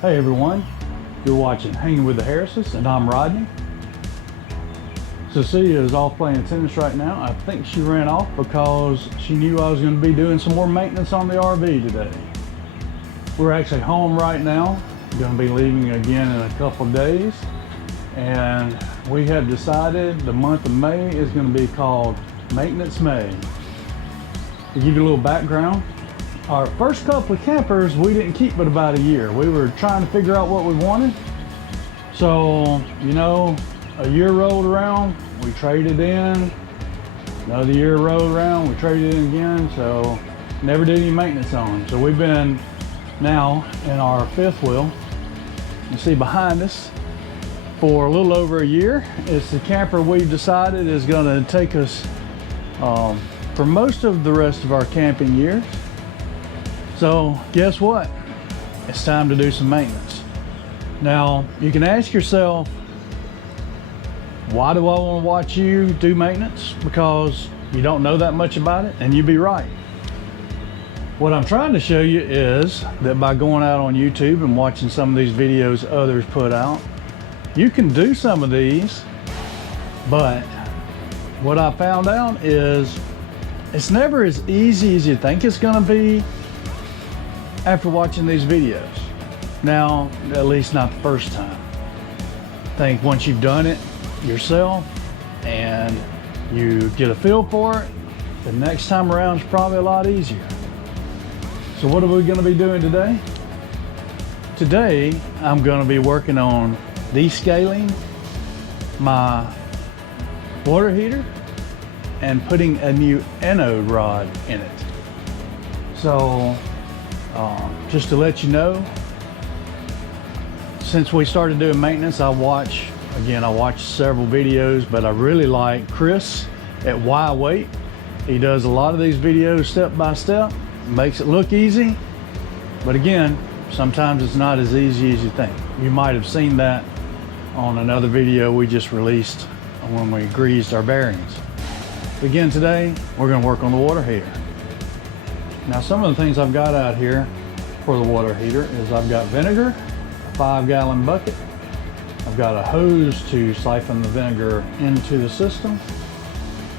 Hey everyone, you're watching Hanging with the Harrises and I'm Rodney. Cecilia is off playing tennis right now. I think she ran off because she knew I was going to be doing some more maintenance on the RV today. We're actually home right now, going to be leaving again in a couple of days, and we have decided the month of May is going to be called Maintenance May. To give you a little background, our first couple of campers we didn't keep but about a year. We were trying to figure out what we wanted. So, you know, a year rolled around, we traded in. Another year rolled around, we traded in again. So, never did any maintenance on them. So we've been now in our fifth wheel. You see behind us for a little over a year. It's the camper we've decided is going to take us for most of the rest of our camping years. So guess what? It's time to do some maintenance. Now you can ask yourself, why do I want to watch you do maintenance? Because you don't know that much about it, and you'd be right. What I'm trying to show you is that by going out on YouTube and watching some of these videos others put out, you can do some of these, but what I found out is it's never as easy as you think it's going to be after watching these videos. Now, at least not the first time. I think once you've done it yourself and you get a feel for it, the next time around is probably a lot easier. So what are we going to be doing today? Today, I'm going to be working on descaling my water heater and putting a new anode rod in it. So, just to let you know, since we started doing maintenance, I watch several videos, but I really like Chris at Why Wait. He does a lot of these videos step by step, makes it look easy, but again, sometimes it's not as easy as you think. You might have seen that on another video we just released when we greased our bearings. Again, today we're going to work on the water heater. Now, some of the things I've got out here for the water heater is I've got vinegar, a 5-gallon bucket. I've got a hose to siphon the vinegar into the system.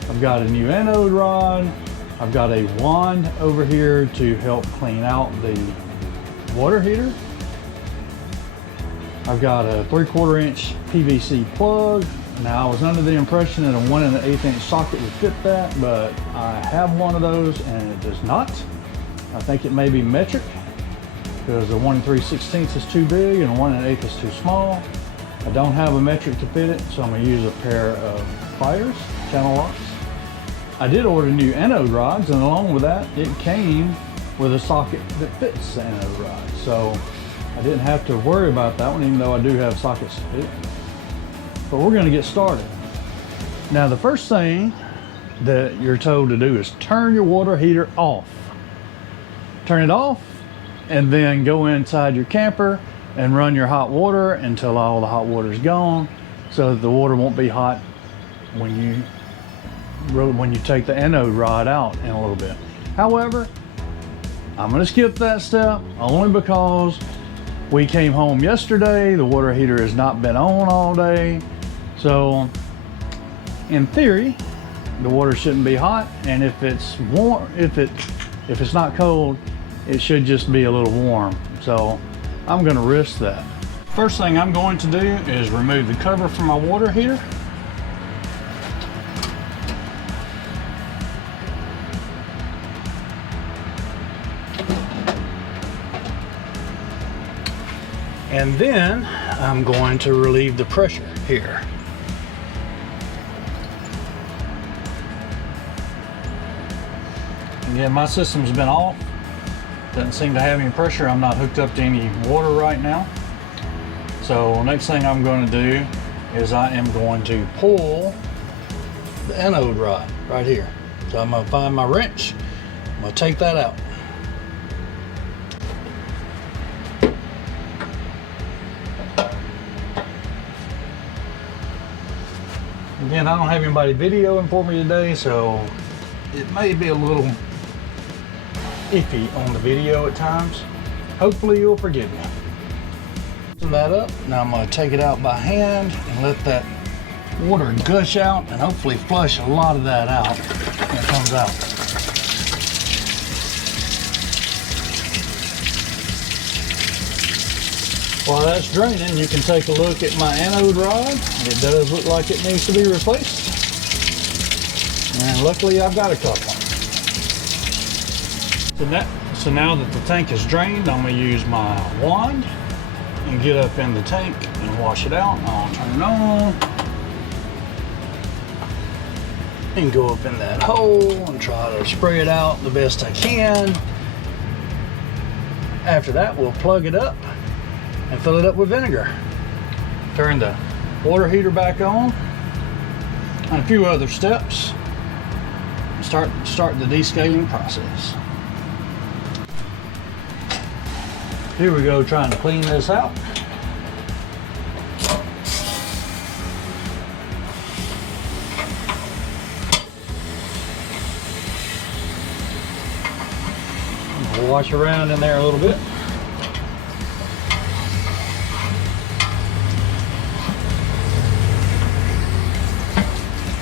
I've got a new anode rod. I've got a wand over here to help clean out the water heater. I've got a 3/4 inch PVC plug. Now, I was under the impression that a 1 1/8 inch socket would fit that, but I have one of those and it does not. I think it may be metric because the 1 3/16 is too big and 1 1/8 is too small. I don't have a metric to fit it, so I'm going to use a pair of pliers, channel locks. I did order new anode rods, and along with that, it came with a socket that fits the anode rod. So I didn't have to worry about that one, even though I do have sockets to fit. But we're going to get started. Now, the first thing that you're told to do is turn your water heater off. Turn it off, and then go inside your camper and run your hot water until all the hot water is gone, so that the water won't be hot when you take the anode rod out in a little bit. However, I'm going to skip that step only because we came home yesterday. The water heater has not been on all day. So in theory, the water shouldn't be hot, and if it's warm, if it's not cold, it should just be a little warm. So I'm going to risk that. First thing I'm going to do is remove the cover from my water heater. And then I'm going to relieve the pressure here. Again, my system's been off. Doesn't seem to have any pressure. I'm not hooked up to any water right now. So next thing I'm going to do is I am going to pull the anode rod right here. So I'm going to find my wrench. I'm going to take that out. Again, I don't have anybody videoing for me today, so it may be a little iffy on the video at times. Hopefully you'll forgive me. That up. Now I'm going to take it out by hand and let that water gush out and hopefully flush a lot of that out when it comes out. While that's draining, you can take a look at my anode rod. It does look like it needs to be replaced. And luckily I've got a couple. So now that the tank is drained, I'm going to use my wand and get up in the tank and wash it out. I'll turn it on and go up in that hole and try to spray it out the best I can. After that, we'll plug it up and fill it up with vinegar. Turn the water heater back on and a few other steps. Start the descaling process. Here we go, trying to clean this out. We'll wash around in there a little bit.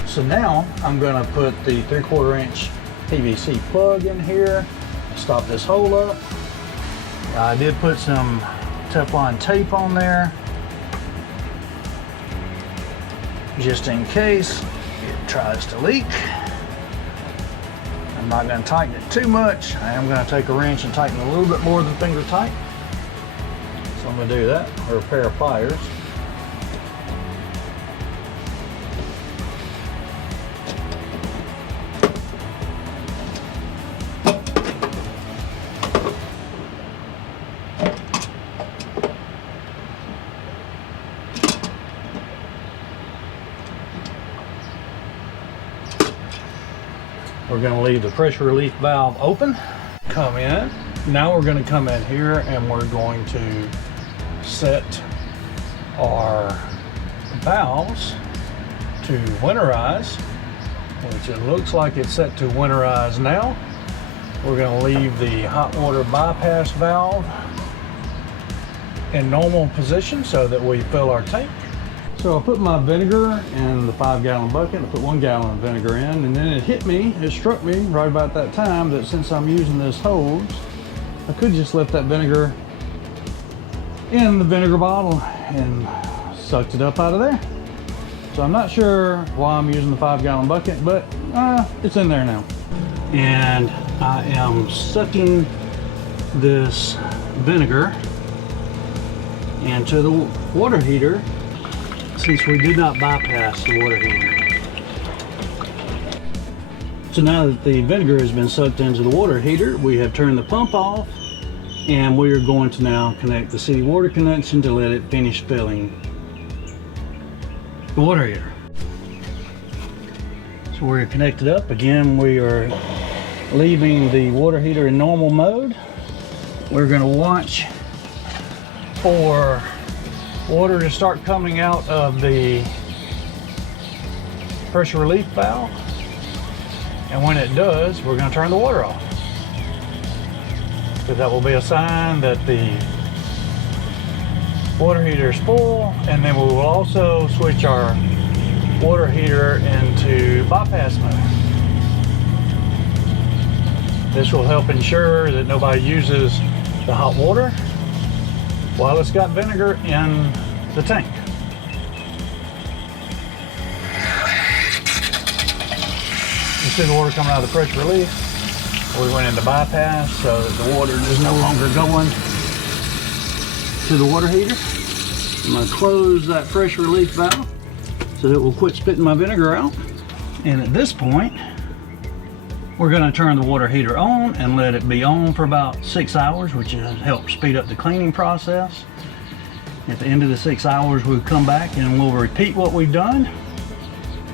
So now I'm going to put the 3/4 inch PVC plug in here, stop this hole up. I did put some Teflon tape on there just in case it tries to leak. I'm not going to tighten it too much. I am going to take a wrench and tighten a little bit more than finger tight. So I'm going to do that, or a pair of pliers. We're going to leave the pressure relief valve open. Come in. Now we're going to come in here and we're going to set our valves to winterize, which it looks like it's set to winterize now. We're going to leave the hot water bypass valve in normal position so that we fill our tank. So I put my vinegar in the 5-gallon bucket. I put 1 gallon of vinegar in, and then it struck me right about that time that since I'm using this hose, I could just left that vinegar in the vinegar bottle and sucked it up out of there. So I'm not sure why I'm using the 5-gallon bucket, but it's in there now. And I am sucking this vinegar into the water heater, since we did not bypass the water heater. So now that the vinegar has been sucked into the water heater, we have turned the pump off, and we are going to now connect the city water connection to let it finish filling the water heater. So we're connected up. Again, we are leaving the water heater in normal mode. We're going to watch for water to start coming out of the pressure relief valve, and when it does, we're going to turn the water off. So that will be a sign that the water heater is full, and then we will also switch our water heater into bypass mode. This will help ensure that nobody uses the hot water while it's got vinegar in the tank. You see the water coming out of the pressure relief. We went into bypass so that the water is no longer going to the water heater. I'm going to close that pressure relief valve so that it will quit spitting my vinegar out. And at this point, we're going to turn the water heater on and let it be on for about 6 hours, which helps speed up the cleaning process. At the end of the 6 hours, we'll come back and we'll repeat what we've done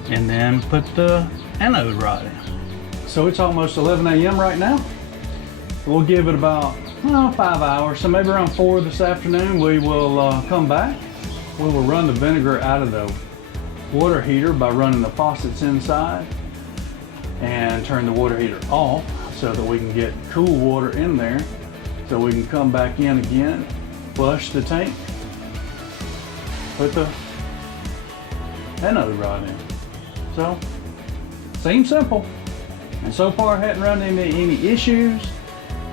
and then put the anode rod in. So it's almost 11 a.m. right now. We'll give it about 5 hours, so maybe around 4 this afternoon we will come back. We will run the vinegar out of the water heater by running the faucets inside and turn the water heater off so that we can get cool water in there, so we can come back in again, flush the tank, put the anode rod in. So, seems simple. And so far I hadn't run into any issues.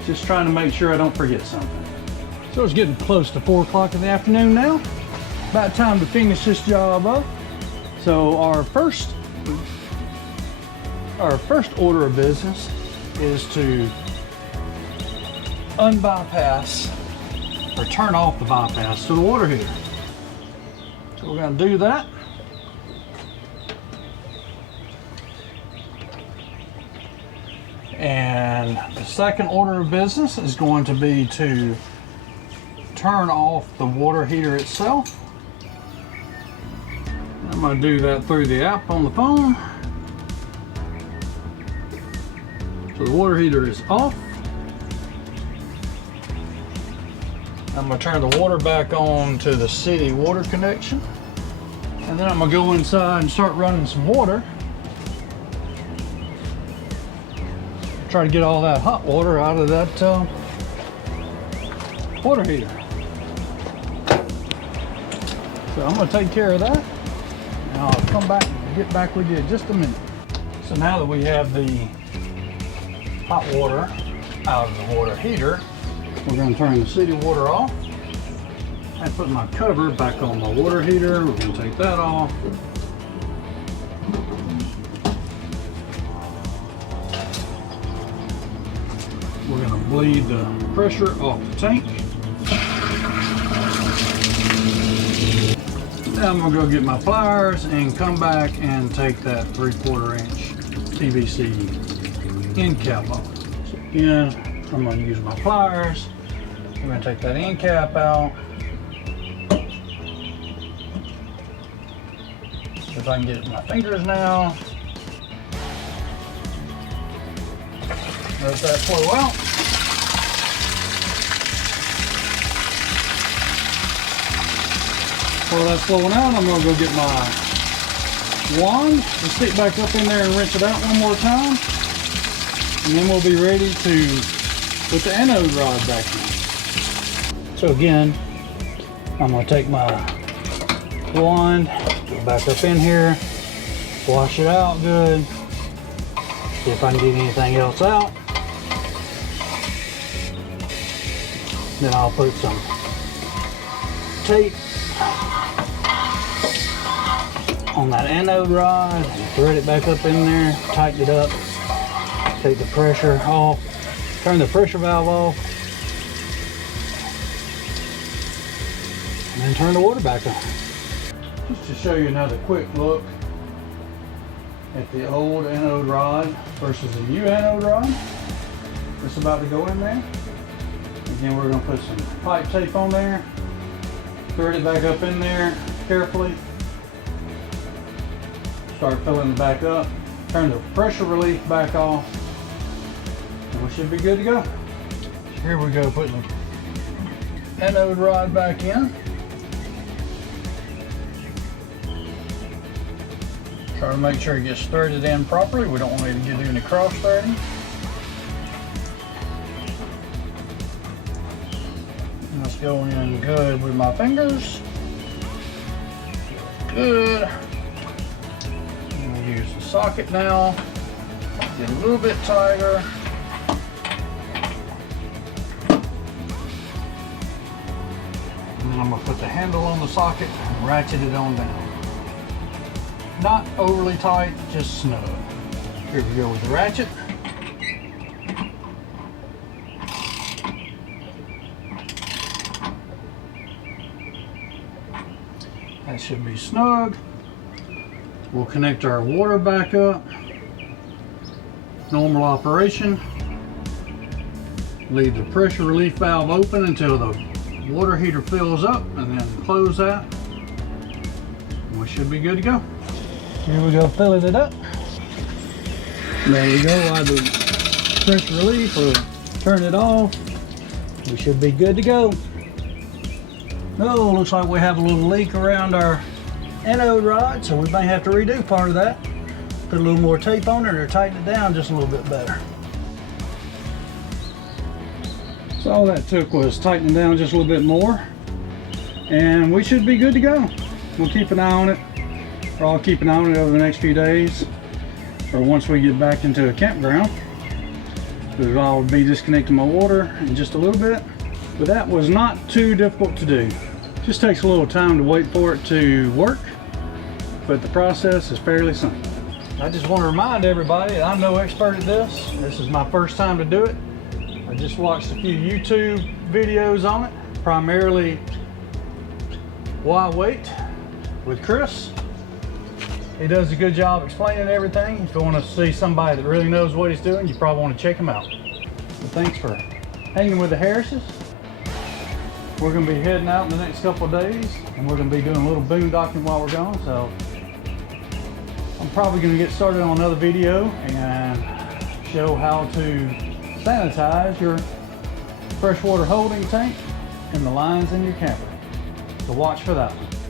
Just trying to make sure I don't forget something. So it's getting close to 4 o'clock in the afternoon now. About time to finish this job up. So our first order of business is to unbypass or turn off the bypass to the water heater. So we're going to do that. And the second order of business is going to be to turn off the water heater itself. I'm going to do that through the app on the phone. So the water heater is off. I'm going to turn the water back on to the city water connection. And then I'm going to go inside and start running some water. Try to get all that hot water out of that water heater. So I'm going to take care of that. And I'll come back and get back with you in just a minute. So now that we have the hot water out of the water heater, we're going to turn the city water off and put my cover back on my water heater. We're going to take that off. We're going to bleed the pressure off the tank. Now I'm going to go get my pliers and come back and take that 3/4 inch PVC end cap off. So again, I'm going to use my pliers. I'm going to take that end cap out. If I can get it with my fingers now. Let that flow out. While that's flowing out, I'm going to go get my wand and stick back up in there and rinse it out one more time. And then we'll be ready to put the anode rod back in. So again, I'm going to take my wand, go back up in here, wash it out good, see if I can get anything else out. Then I'll put some tape on that anode rod and thread it back up in there, tighten it up, take the pressure off, turn the pressure valve off, and then turn the water back on. Just to show you another quick look at the old anode rod versus the new anode rod that's about to go in there. Again, we're going to put some pipe tape on there, thread it back up in there carefully, start filling it back up, turn the pressure relief back off, and we should be good to go. Here we go, putting the anode rod back in. Try to make sure it gets threaded in properly. We don't want it to get any cross threading. Let's go in good with my fingers. Good. I'm going to use the socket now. Get a little bit tighter. And then I'm going to put the handle on the socket and ratchet it on down. Not overly tight, just snug. Here we go with the ratchet. That should be snug. We'll connect our water back up. Normal operation. Leave the pressure relief valve open until the water heater fills up, and then close that. And we should be good to go. Here we go, filling it up. There we go. Either pressure relief or turn it off. We should be good to go. Oh, looks like we have a little leak around our anode rod, so we may have to redo part of that. Put a little more tape on it or tighten it down just a little bit better. So all that took was tightening down just a little bit more, and we should be good to go. we'll keep an eye on it, or I'll keep an eye on it over the next few days, or once we get back into a campground. I'll be disconnecting my water in just a little bit, but that was not too difficult to do. Just takes a little time to wait for it to work, but the process is fairly simple. I just want to remind everybody that I'm no expert at this. This is my first time to do it. I just watched a few YouTube videos on it, primarily Why Wait with Chris. He does a good job explaining everything. If you want to see somebody that really knows what he's doing, you probably want to check him out. But thanks for hanging with the Harrises. We're going to be heading out in the next couple of days, and we're going to be doing a little boondocking while we're gone. So I'm probably going to get started on another video and show how to sanitize your freshwater holding tank and the lines in your camper. So watch for that one.